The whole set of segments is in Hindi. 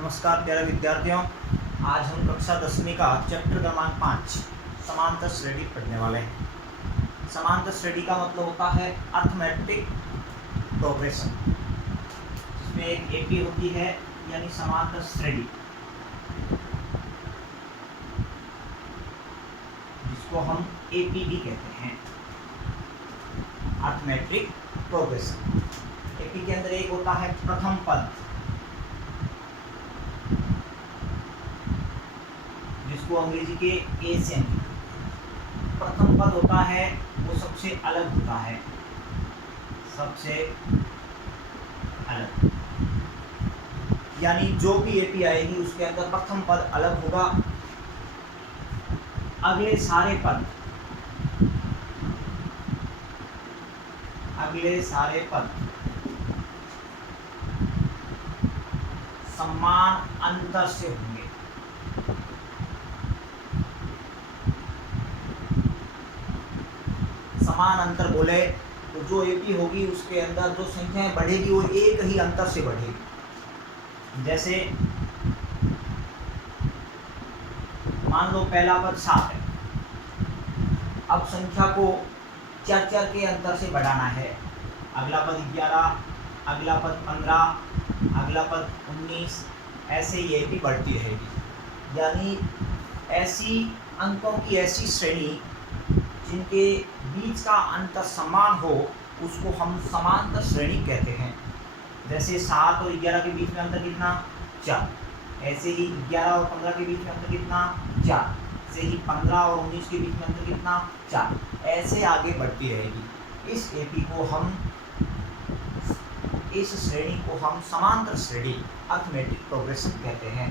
नमस्कार प्यारे विद्यार्थियों, आज हम कक्षा 10वीं का चैप्टर क्रमांक 5 समांतर श्रेणी पढ़ने वाले हैं। समांतर श्रेणी का मतलब होता है अर्थमेटिक प्रोग्रेशन, जिसमें एक एपी होती है यानी समांतर श्रेणी, जिसको हम एपीडी कहते हैं, अर्थमेटिक प्रोग्रेशन। एपी के अंदर एक होता है प्रथम पद, जिसको अंग्रेजी के ए से प्रथम पद होता है, वो सबसे अलग होता है, सबसे अलग, यानी जो भी एपी आएगी उसके अंदर प्रथम पद अलग होगा। अगले सारे पद समान अंतर से होंगे। समान अंतर बोले तो जो एपी होगी उसके अंदर जो संख्याएं बढ़ेगी वो एक ही अंतर से बढ़ेगी। जैसे मान लो पहला पद 7 है, अब संख्या को 4 के अंतर से बढ़ाना है। अगला पद 11, अगला पद 15, अगला पद 19, ऐसे ही एपी बढ़ती रहेगी। यानी ऐसी अंकों की ऐसी श्रेणी जिनके बीच का अंतर समान हो उसको हम समांतर श्रेणी कहते हैं। जैसे 7 और 11 के बीच में अंतर कितना? 4। ऐसे ही 11 और 15 के बीच में अंतर कितना? 4। ऐसे ही 15 और 19 के बीच में अंतर कितना? 4। ऐसे आगे बढ़ती रहेगी। इस एपी को हम, इस श्रेणी को हम समांतर श्रेणी, अर्थमेटिक प्रोग्रेशन कहते हैं।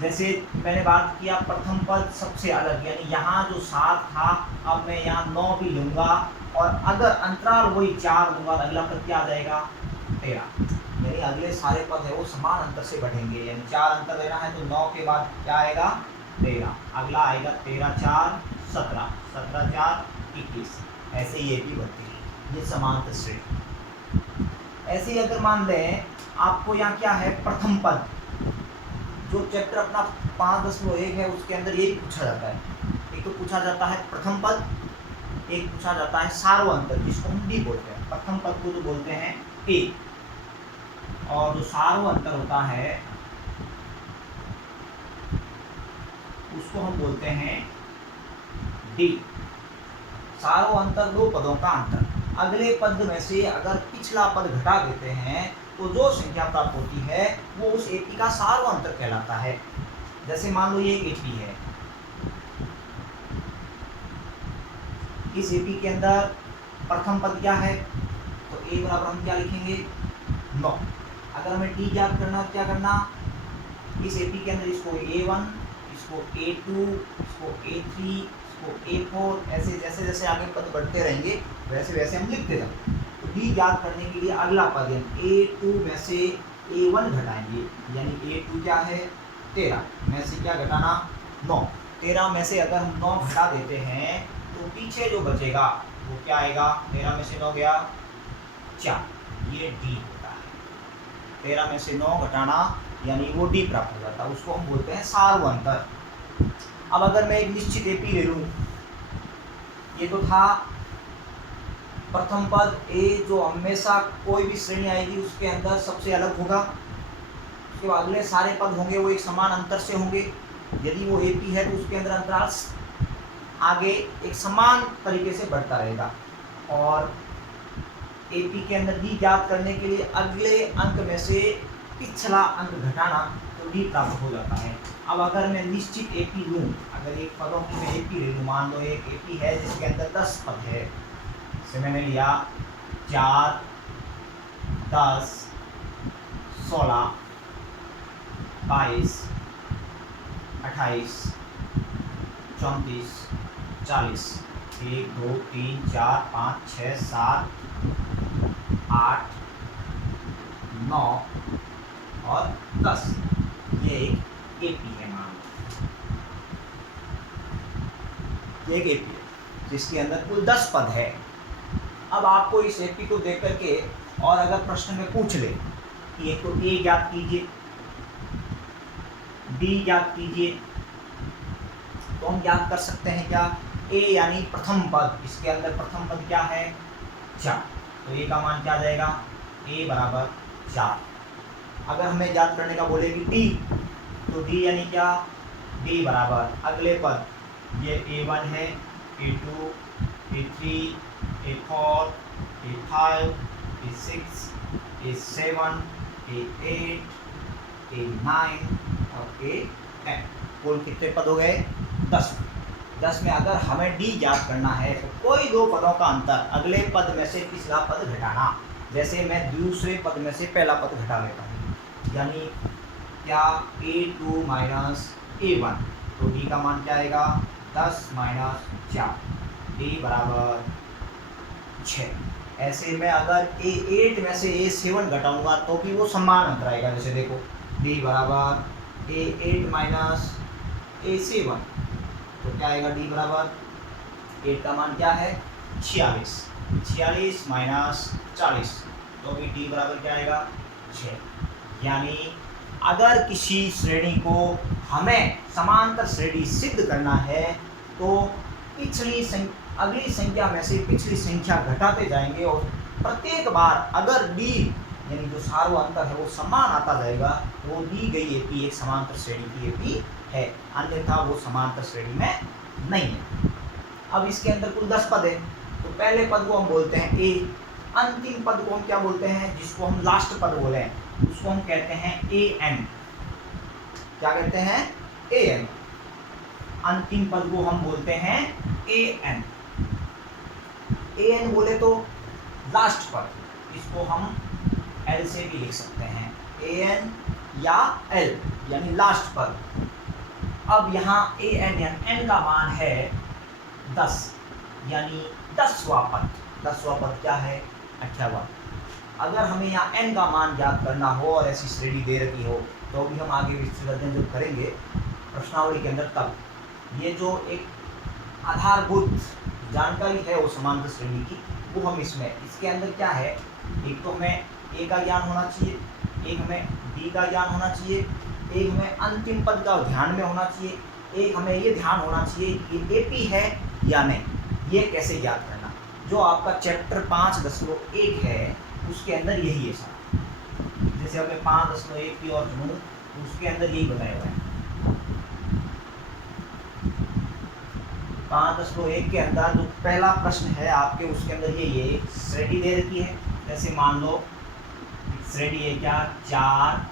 जैसे मैंने बात किया प्रथम पद सबसे अलग, यानी यहाँ जो 7 था अब मैं यहाँ 9 भी लूँगा, और अगर अंतराल वही 4 लूँगा तो अगला पद क्या आ जाएगा? 13। यानी अगले सारे पद है वो समान अंतर से बढ़ेंगे। यानी 4 अंतर लेना है तो 9 के बाद क्या आएगा? 13। अगला आएगा 13 4 17, 17 4 21। ऐसे ही एपी बढ़ती है, ये समांतर श्रेणी। ऐसे ही अगर मान लें आपको यहाँ क्या है, प्रथम पद, जो चैप्टर अपना 5.1 है उसके अंदर यही पूछा जाता है। एक तो पूछा जाता है प्रथम पद, एक पूछा जाता है सार्वअंतर, जिसको हम डी बोलते हैं। प्रथम पद को जो बोलते हैं ए, और जो सार्वअंतर होता है उसको हम बोलते हैं डी। सार्वअंतर दो पदों का अंतर, अगले पद में से अगर पिछला पद घटा देते हैं तो जो संख्या प्राप्त होती है वो उस एपी का सार्वअंतर कहलाता है। जैसे मान लो ये एक एपी है, इस एपी के अंदर प्रथम पद क्या है, तो ए बराबर हम क्या लिखेंगे? 9। अगर हमें डी ज्ञात करना क्या करना, इस एपी के अंदर इसको A1, इसको A2, इसको A3, इसको A4, ऐसे जैसे जैसे आगे पद बढ़ते रहेंगे वैसे वैसे हम लिखते जाएंगे। तो डी ज्ञात करने के लिए अगला पद A2 में से A1 घटाएंगे, यानी A2 क्या है? 13 में से क्या घटाना? 9। 13 में से अगर हम 9 घटा देते हैं तो पीछे जो बचेगा वो क्या आएगा? 13 में से 9 गया 4, ये डी होता है। 13 में से 9 घटाना यानी वो डी प्राप्त हो जाता है, उसको हम बोलते हैं सार्वअंतर। अब अगर मैं एक निश्चित एपी ले लूँ, ये तो था प्रथम पद ए, जो हमेशा कोई भी श्रेणी आएगी उसके अंदर सबसे अलग होगा। उसके बाद अगले सारे पद होंगे वो एक समान अंतर से होंगे। यदि वो एपी है तो उसके अंदर अंतराल आगे एक समान तरीके से बढ़ता रहेगा। और एपी के अंदर डी ज्ञात करने के लिए अगले अंक में से पिछला अंक घटाना तो डी प्राप्त हो जाता है। अब अगर मैं निश्चित एपी लूँ, अगर एक पदों की मैं एपी ले लूँ, मान लो एक एपी है जिसके अंदर 10 पद है, जैसे मैंने लिया 4 10 16 22 28 34 40, 1 2 3 4 5 6 7 8 9 और 10, ये एक एपी है। मान लो ये एक एपी है जिसके अंदर कुल 10 पद है। अब आपको इस एपी को देख करके और अगर प्रश्न में पूछ ले कि एक तो ए ज्ञात कीजिए, डी ज्ञात कीजिए। तो हम ज्ञात कर सकते हैं क्या, ए यानी प्रथम पद, इसके अंदर प्रथम पद क्या है 4, तो ए का मान क्या आ जाएगा, ए बराबर 4। अगर हमें ज्ञात करने का बोलेगी डी, तो डी यानी क्या, डी बराबर अगले पद, ये A1 है, A2, A3, A4, A5, A6, A7, A8, A9 और A10। कुल कितने पद हो गए, 10। 10 में अगर हमें डी ज्ञात करना है तो कोई दो पदों का अंतर, अगले पद में से पिछला पद घटाना। जैसे मैं दूसरे पद में से पहला पद घटा लेता हूँ, यानी क्या A2 माइनस A1, तो डी का मान क्या आएगा 10 माइनस 4, डी बराबर 6। ऐसे में अगर A8 में से A7 घटाऊंगा तो भी वो समान अंतर आएगा। जैसे देखो डी बराबर A8 माइनस A7, तो क्या आएगा, डी बराबर 8 का मान क्या है 46, 46 माइनस 40, तो भी डी बराबर क्या आएगा 6। यानी अगर किसी श्रेणी को हमें समांतर श्रेणी सिद्ध करना है तो अगली संख्या में से पिछली संख्या घटाते जाएंगे, और प्रत्येक बार अगर डी यानी जो सार्व अंतर है वो समान आता जाएगा तो वो दी गई एपी एक समांतर श्रेणी की एपी है, अन्यथा वो समांतर श्रेणी में नहीं है। अब इसके अंदर कुल 10 पद है, तो पहले पद को हम बोलते हैं ए, अंतिम पद को हम क्या बोलते हैं, जिसको हम लास्ट पद बोले हैं उसको हम कहते हैं ए एन। क्या कहते हैं, ए एन। अंतिम पद को हम बोलते हैं ए एन। ए एन बोले तो लास्ट पद, इसको हम एल से भी लिख सकते हैं, ए एन या एल यानी लास्ट पद। अब यहाँ ए एन या एन का मान है 10, यानी 10वां पद। 10वां पद क्या है 58। अगर हमें यहाँ n का मान ज्ञात करना हो और ऐसी श्रेणी दे रखी हो तो भी हम आगे विस्तृत अध्ययन जब करेंगे प्रश्नावली के अंदर, तब ये जो एक आधारभूत जानकारी है वो समांतर श्रेणी की, वो हम इसके अंदर क्या है, एक तो हमें ए का ज्ञान होना चाहिए, एक हमें डी का ज्ञान होना चाहिए, एक हमें अंतिम पद का ध्यान में होना चाहिए, एक हमें ये ध्यान होना चाहिए कि ये एपी है या नहीं, ये कैसे ज्ञात करना। जो आपका चैप्टर 5.1 है उसके अंदर यही है सारा। जैसे अब मैं 5.1 की और चुनूँ तो उसके अंदर यही बताया हुआ है। 5.1 के अंदर जो पहला प्रश्न है आपके, उसके अंदर ये श्रेणी दे रखी है। जैसे मान लो श्रेणी है क्या, 4,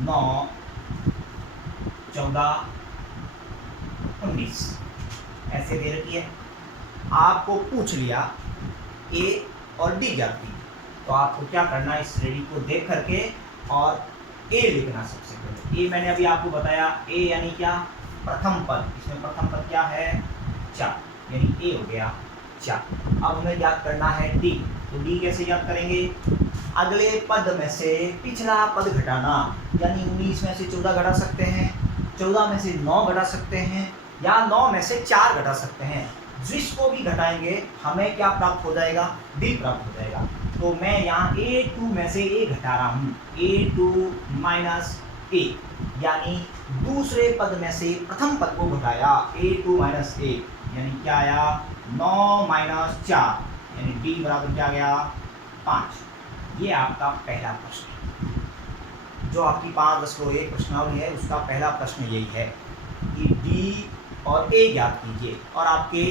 9, 14, 19 ऐसे दे रखी है। आपको पूछ लिया ए और डी ज्ञात कीजिए, तो आपको क्या करना है, इस श्रेणी को देख करके और ए लिखना सबसे पहले। ए मैंने अभी आपको बताया, ए यानी क्या, प्रथम पद। इसमें प्रथम पद क्या है 4, यानी ए हो गया 4। अब हमें ज्ञात करना है डी, तो डी कैसे ज्ञात करेंगे, अगले पद में से पिछला पद घटाना, यानी 19 में से 14 घटा सकते हैं, 14 में से 9 घटा सकते हैं, या 9 में से 4 घटा सकते हैं। जिसको भी घटाएंगे हमें क्या प्राप्त हो जाएगा, डी प्राप्त हो जाएगा। तो मैं यहाँ A2 में से ए घटा रहा हूँ, A2 माइनस ए, यानी दूसरे पद में से प्रथम पद को घटाया, A2 माइनस ए, यानी क्या आया 9 माइनस 4, यानी डी बराबर क्या गया 5। ये आपका पहला प्रश्न, जो आपकी 5.1 प्रश्नावली है उसका पहला प्रश्न यही है कि डी और ए ज्ञात कीजिए। और आपके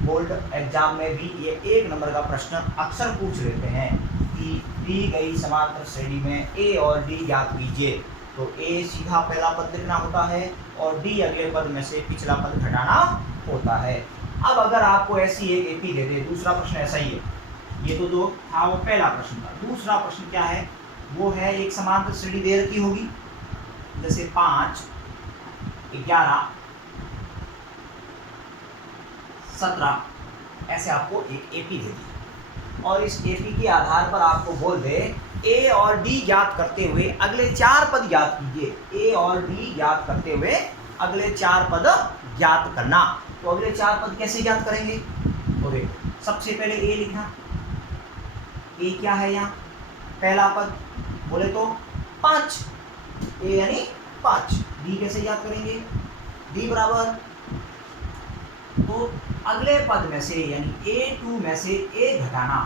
बोर्ड एग्जाम में भी ये 1 नंबर का प्रश्न अक्सर पूछ लेते हैं कि दी गई समांतर श्रेणी में ए और डी ज्ञात कीजिए। तो ए सीधा पहला पद लिखना होता है और डी अगले पद में से पिछला पद घटाना होता है। अब अगर आपको ऐसी एक एपी दे दे, दूसरा प्रश्न ऐसा ही है, ये तो जो था वो पहला प्रश्न था। दूसरा प्रश्न क्या है, वो है एक समांतर श्रेणी दे रखी होगी, जैसे 5, 11, 17, ऐसे आपको एक एपी दे दी और इस एपी के आधार पर आपको बोल दे ए और डी ज्ञात करते हुए अगले 4 पद ज्ञात कीजिए। ए और डी ज्ञात करते हुए अगले 4 पद ज्ञात करना। तो अगले 4 पद कैसे ज्ञात करेंगे, तो देखो सबसे पहले ए लिखना। ए क्या है, यहाँ पहला पद बोले तो 5, ए यानी 5। डी कैसे याद करेंगे? डी बराबर, तो अगले पद में से यानी A2 में से A घटाना,